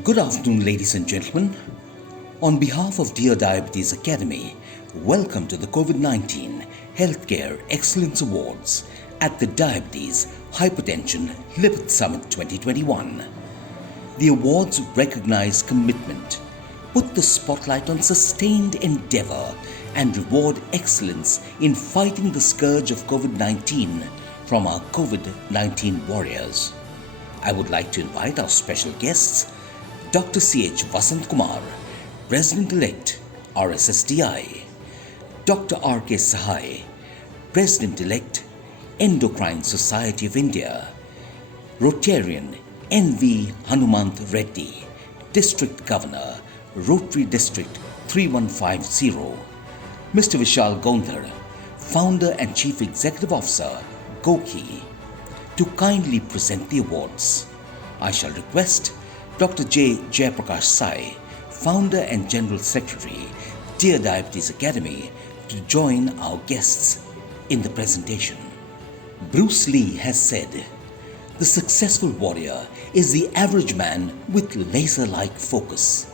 Good afternoon, ladies and gentlemen. On behalf of Dear Diabetes Academy, welcome to the Covid-19 Healthcare Excellence Awards at the Diabetes Hypertension Lipid Summit 2021. The awards recognize commitment, put the spotlight on sustained endeavor, and reward excellence in fighting the scourge of Covid-19 from our Covid-19 warriors. I would like to invite our special guests, Dr. C.H. Vasant Kumar, President-elect, RSSDI, Dr. R.K. Sahai, President-elect, Endocrine Society of India, Rotarian N.V. Hanumant Reddy, District Governor, Rotary District 3150, Mr. Vishal Gondhar, Founder and Chief Executive Officer, Goki, to kindly present the awards. I shall request Dr. J. Jayaprakash Sai, Founder and General Secretary, Dear Diabetes Academy, to join our guests in the presentation. Bruce Lee has said, "The successful warrior is the average man with laser-like focus."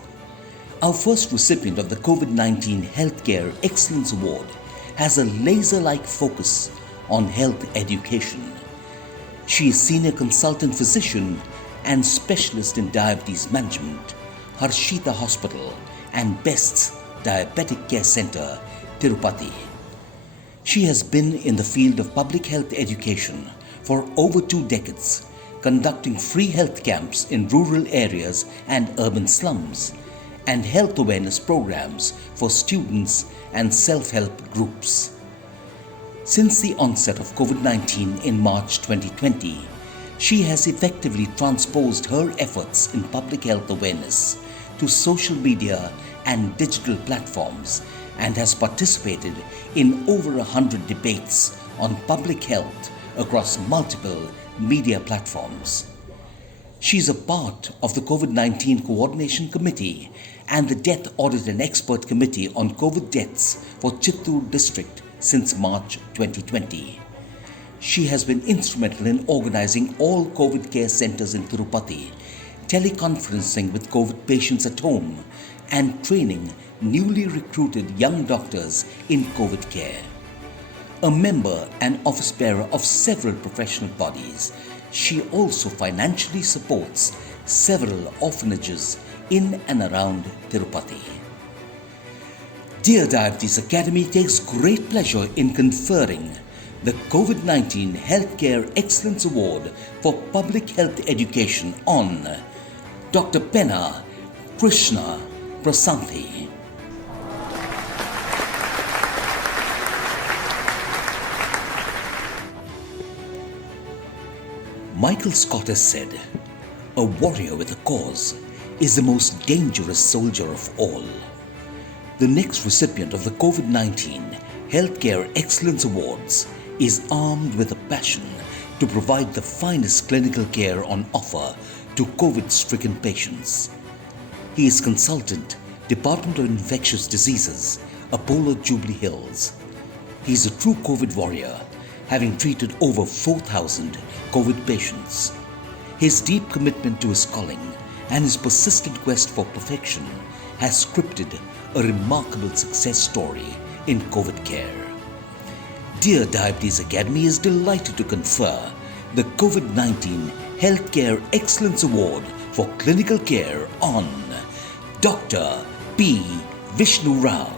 Our first recipient of the Covid-19 Healthcare Excellence Award has a laser-like focus on health education. She is Senior Consultant Physician and Specialist in Diabetes Management, Harshita Hospital and Best's Diabetic Care Center, Tirupati. She has been in the field of public health education for over 2 decades, conducting free health camps in rural areas and urban slums, and health awareness programs for students and self-help groups. Since the onset of Covid-19 in March 2020, she has effectively transposed her efforts in public health awareness to social media and digital platforms and has participated in over 100 debates on public health across multiple media platforms. She is a part of the Covid-19 Coordination Committee and the Death Audit and Expert Committee on COVID deaths for Chittoor District since March 2020. She has been instrumental in organizing all COVID care centers in Tirupati, teleconferencing with COVID patients at home, and training newly recruited young doctors in COVID care. A member and office bearer of several professional bodies, she also financially supports several orphanages in and around Tirupati. Dear Diabetes Academy takes great pleasure in conferring the Covid-19 Healthcare Excellence Award for Public Health Education on Dr. Penna Krishna Prasanthi. Michael Scott has said, "A warrior with a cause is the most dangerous soldier of all." The next recipient of the Covid-19 Healthcare Excellence Awards is armed with a passion to provide the finest clinical care on offer to COVID-stricken patients. He is Consultant, Department of Infectious Diseases, Apollo Jubilee Hills. He is a true COVID warrior, having treated over 4,000 COVID patients. His deep commitment to his calling and his persistent quest for perfection has scripted a remarkable success story in COVID care. Dear Diabetes Academy is delighted to confer the Covid-19 Healthcare Excellence Award for Clinical Care on Dr. P. Vishnu Rao.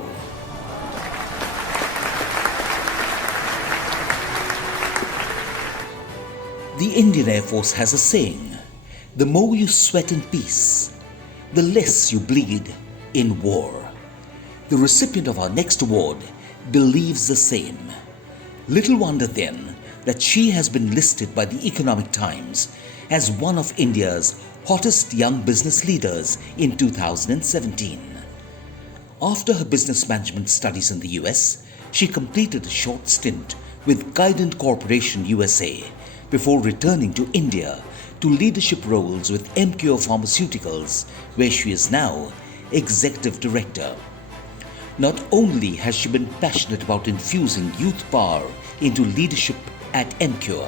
The Indian Air Force has a saying, "The more you sweat in peace, the less you bleed in war." The recipient of our next award believes the same. Little wonder then that she has been listed by the Economic Times as one of India's hottest young business leaders in 2017. After her business management studies in the US, she completed a short stint with Guidant Corporation USA before returning to India to leadership roles with MQ Pharmaceuticals, where she is now Executive Director. Not only has she been passionate about infusing youth power into leadership at MQ,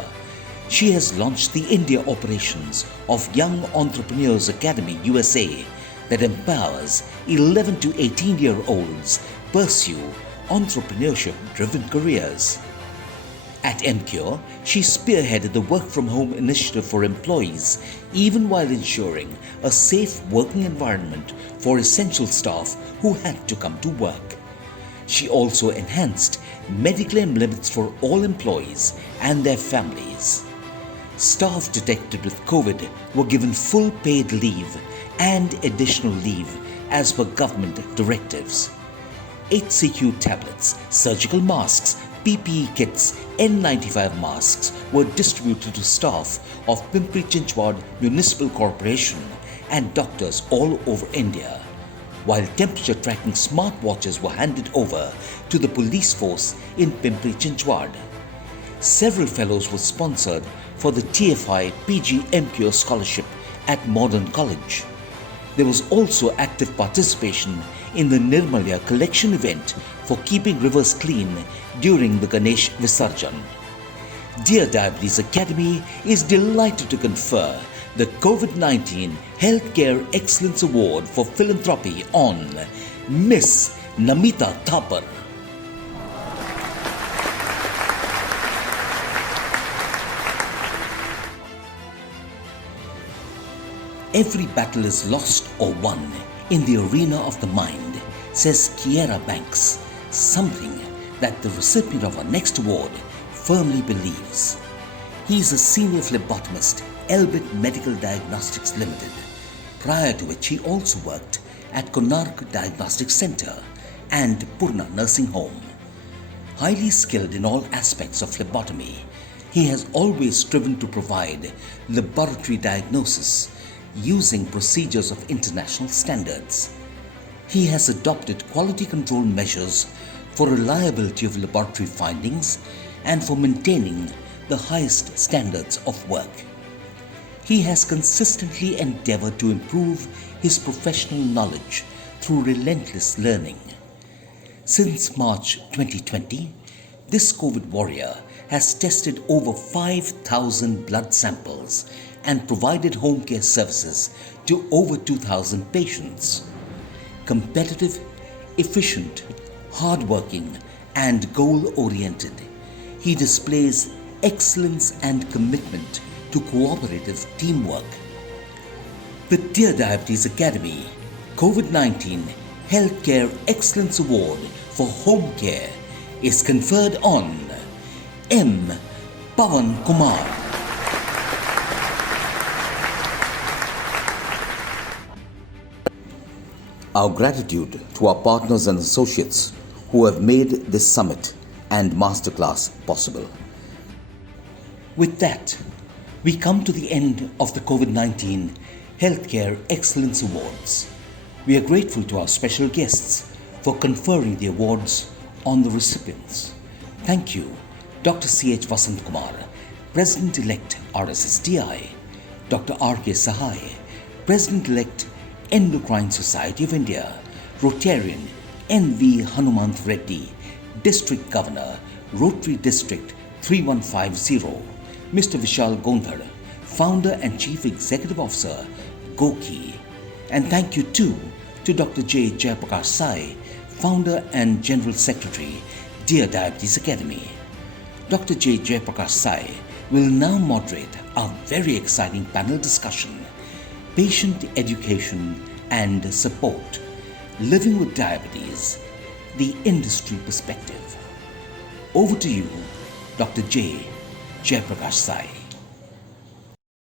she has launched the India operations of Young Entrepreneurs Academy USA that empowers 11 to 18-year-olds pursue entrepreneurship-driven careers. At MCure, she spearheaded the work-from-home initiative for employees, even while ensuring a safe working environment for essential staff who had to come to work. She also enhanced mediclaim limits for all employees and their families. Staff detected with COVID were given full paid leave and additional leave as per government directives. HCQ tablets, surgical masks, PPE kits, N95 masks were distributed to staff of Pimpri-Chinchwad Municipal Corporation and doctors all over India, while temperature tracking smartwatches were handed over to the police force in Pimpri-Chinchwad. Several fellows were sponsored for the TFI PG MCure Scholarship at Modern College. There was also active participation in the Nirmalya collection event for keeping rivers clean during the Ganesh Visarjan. Dear Diabetes Academy is delighted to confer the COVID-19 Healthcare Excellence Award for Philanthropy on Miss Namita Thapar. Every battle is lost or won in the arena of the mind, says Kiera Banks, something that the recipient of our next award firmly believes. He is a senior phlebotomist, Elbit Medical Diagnostics Limited, prior to which he also worked at Konark Diagnostic Centre and Purna Nursing Home. Highly skilled in all aspects of phlebotomy, he has always striven to provide laboratory diagnosis using procedures of international standards. He has adopted quality control measures for reliability of laboratory findings and for maintaining the highest standards of work. He has consistently endeavored to improve his professional knowledge through relentless learning. Since March 2020, this COVID warrior has tested over 5,000 blood samples and provided home care services to over 2,000 patients. Competitive, efficient, hardworking, and goal-oriented, he displays excellence and commitment to cooperative teamwork. The Dear Diabetes Academy COVID-19 Healthcare Excellence Award for Home Care is conferred on M. Pavan Kumar. Our gratitude to our partners and associates who have made this summit and masterclass possible. With that, we come to the end of the COVID-19 Healthcare Excellence Awards. We are grateful to our special guests for conferring the awards on the recipients. Thank you, Dr. C.H. Vasant Kumar, President-elect RSSDI, Dr. R.K. Sahai, President-elect Endocrine Society of India, Rotarian N.V. Hanumant Reddy, District Governor, Rotary District 3150, Mr. Vishal Gondhar, Founder and Chief Executive Officer, Goki. And thank you too to Dr. J. Jayaprakash Sai, Founder and General Secretary, Dear Diabetes Academy. Dr. J. Jayaprakash Sai will now moderate our very exciting panel discussion, Patient Education and Support, Living with Diabetes, the Industry Perspective. Over to you, Dr. J. Jayaprakash Sai.